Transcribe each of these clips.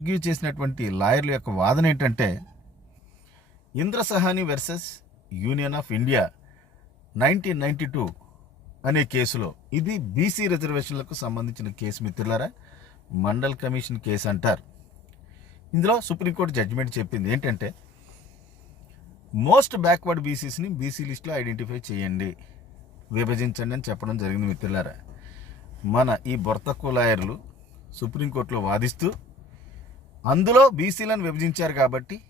Argue చేసినటువంటి లాయర్ల యొక్క వాదన ఏంటంటే Indra Sawhney versus union of India nineteen ninety two అనే కేసులో ఇది బీసీ రిజర్వేషన్లకు సంబంధించిన కేసు మిత్రులారా మండల్ కమిషన్ కేసు అంటారు. ఇందులో సుప్రీంకోర్టు జడ్జిమెంట్ చెప్పింది ఏంటంటే మోస్ట్ బ్యాక్వర్డ్ బీసీస్ని బీసీ లిస్ట్లో ఐడెంటిఫై చేయండి విభజించండి అని చెప్పడం జరిగింది మిత్రులారా. మన ఈ బొర్తక్కు లాయర్లు సుప్రీంకోర్టులో వాదిస్తూ అందులో బీసీలను విభజించారు కాబట్టి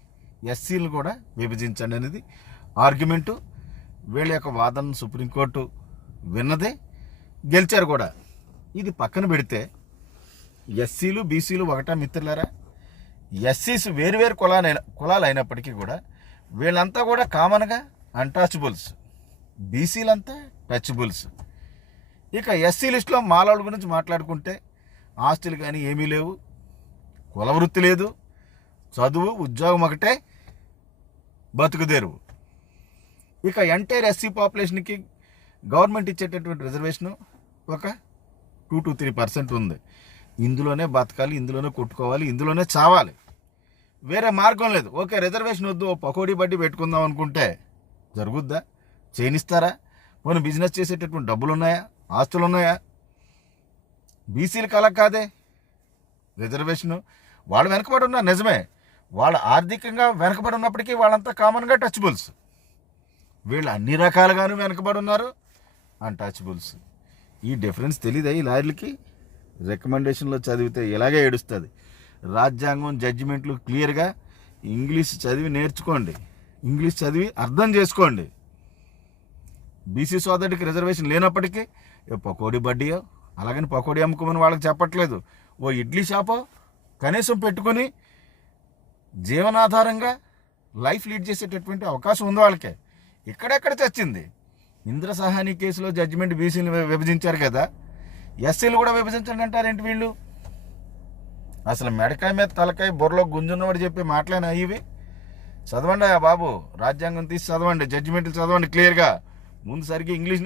ఎస్సీలను కూడా విభజించండి అనేది ఆర్గ్యుమెంటు. వీళ్ళ యొక్క వాదనను సుప్రీంకోర్టు విన్నదే. గెలిచారు కూడా. ఇది పక్కన పెడితే ఎస్సీలు బీసీలు ఒకటా మిత్రులారా? ఎస్సీస్ వేరువేరు కులాలైన కులాలు అయినప్పటికీ కూడా వీళ్ళంతా కూడా కామన్గా అన్టచబుల్స్. బీసీలంతా టచబుల్స్. ఇక ఎస్సీ లిస్టులో మాలవాళ్ళ గురించి మాట్లాడుకుంటే ఆస్తులు కానీ ఏమీ లేవు. కుల వృత్తి లేదు. చదువు ఉద్యోగం ఒకటే బతుకుదేరువు. ఇక ఎంటైర్ ఎస్సీ పాపులేషన్కి గవర్నమెంట్ ఇచ్చేటటువంటి రిజర్వేషను ఒక టూ టు త్రీ పర్సెంట్ ఉంది. ఇందులోనే బతకాలి ఇందులోనే కొట్టుకోవాలి ఇందులోనే చావాలి. వేరే మార్గం లేదు. ఓకే రిజర్వేషన్ వద్దు ఓ పకోడీ బడ్డీ పెట్టుకుందాం అనుకుంటే జరుగుద్దా? చేయనిస్తారా పోనీ బిజినెస్ చేసేటటువంటి డబ్బులు ఉన్నాయా ఆస్తులు ఉన్నాయా బీసీలకు అలా కాదే. రిజర్వేషను. వాళ్ళు వెనకబడి ఉన్నారు నిజమే. వాళ్ళు ఆర్థికంగా వెనకబడి ఉన్నప్పటికీ వాళ్ళంతా కామన్గా టచ్బుల్స్. వీళ్ళు అన్ని రకాలుగాను వెనకబడి ఉన్నారు అన్టచబుల్స్. ఈ డిఫరెన్స్ తెలియదా ఈ లాయర్లకి? రికమెండేషన్లో చదివితే ఇలాగే ఏడుస్తుంది. రాజ్యాంగం జడ్జిమెంట్లు క్లియర్గా ఇంగ్లీష్ చదివి నేర్చుకోండి. ఇంగ్లీష్ చదివి అర్థం చేసుకోండి. బీసీ సోదరుడికి రిజర్వేషన్ లేనప్పటికీ పకోడీ బడ్డీయో అలాగని పకోడీ అమ్ముకోమని వాళ్ళకి చెప్పట్లేదు. ఓ ఇడ్లీ షాపో? కనీసం పెట్టుకొని జీవనాధారంగా లైఫ్ లీడ్ చేసేటటువంటి అవకాశం ఉంది వాళ్ళకే. ఇక్కడెక్కడ చచ్చింది? ఇంద్ర సహాని కేసులో జడ్జిమెంట్ బీసీలు విభజించారు కదా. ఎస్సీలు కూడా విభజించండి అంటారేంటి వీళ్ళు? అసలు మెడకాయ మీద తలకాయ బుర్రలో గుంజున్నవాడు చెప్పే మాటలేనా ఇవి? చదవండి ఆ బాబు. రాజ్యాంగం తీసి చదవండి. జడ్జిమెంట్లు చదవండి క్లియర్గా. ముందు సరిగ్గా ఇంగ్లీష్